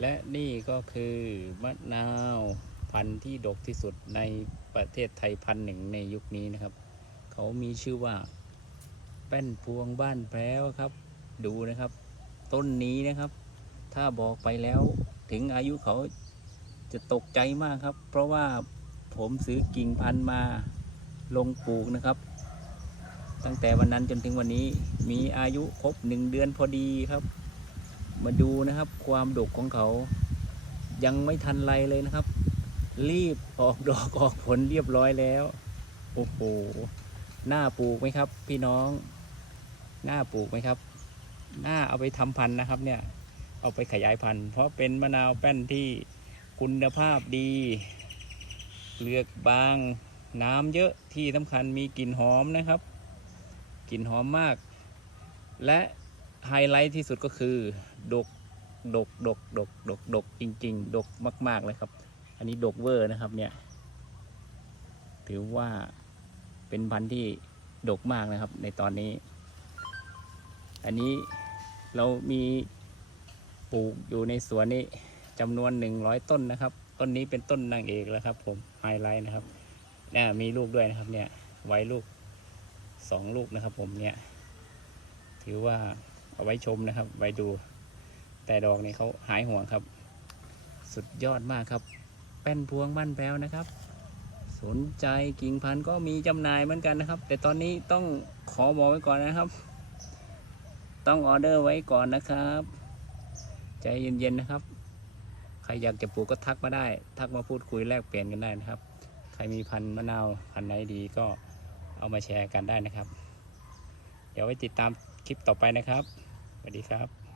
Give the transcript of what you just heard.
และนี่ก็คือมะนาวพันธุ์ที่ดกที่สุดในประเทศไทยพันธุ์หนึ่งในยุคนี้นะครับ เขามีชื่อว่า แป้นพวงบ้านแพร้วครับ ดูนะครับ ต้นนี้นะครับ ถ้าบอกไปแล้วถึงอายุเขาจะตกใจมากครับ เพราะว่าผมซื้อกิ่งพันธุ์มาลงปลูกนะครับ ตั้งแต่วันนั้นจนถึงวันนี้มีอายุครบหนึ่งเดือนพอดีครับ มาดูนะครับ ความดกของเขา ยังไม่ทันไรเลยนะครับ รีบออกดอกออกผลเรียบร้อยแล้ว โอ้โหน่าปลูกไหมครับ พี่น้องน่าปลูกไหมครับน่าเอาไปทำพันธุ์นะครับ เนี่ย เอาไปขยายพันธุ์ เพราะเป็นมะนาวแป้นที่คุณภาพดีเปลือกบาง น้ำเยอะที่สำคัญมีกลิ่นหอมนะครับกลิ่นหอมมาก และ ไฮไลท์ที่สุดก็คือ ดก ดก ดก ดก ดก ดก จริง ๆ ดกมาก ๆ เลยครับ อันนี้ดกเวอร์นะครับเนี่ย ถือว่าเป็นพันธุ์ที่ดกมากนะครับ ในตอนนี้ อันนี้เรามีปลูกอยู่ในสวนนี้จำนวนหนึ่งร้อยต้นนะครับ ต้นนี้เป็นต้นนางเอกแล้วครับ ผมไฮไลท์นะครับเนี่ยมีลูกด้วยนะครับเนี่ยไว้ลูกสองลูกนะครับ ผมเนี่ย ถือว่า เอาไว้ชมนะครับ ไว้ดู แต่ดอกนี่เขาหายห่วงครับ สุดยอดมากครับ แป้นพวงบ้านแพ้วนะครับ สนใจกิ่งพันธุ์ก็มีจำหน่ายเหมือนกันนะครับ แต่ตอนนี้ต้องขอบอกไว้ก่อนนะครับ ต้องออเดอร์ไว้ก่อนนะครับ ใจเย็นๆนะครับ ใครอยากจะปลูกก็ทักมาได้ ทักมาพูดคุยแลกเปลี่ยนกันได้นะครับ ใครมีพันธุ์มะนาวพันธุ์ไหนดีก็เอามาแชร์กันได้นะครับ เดี๋ยวไว้ติดตามคลิปต่อไปนะครับ สวัสดีครับ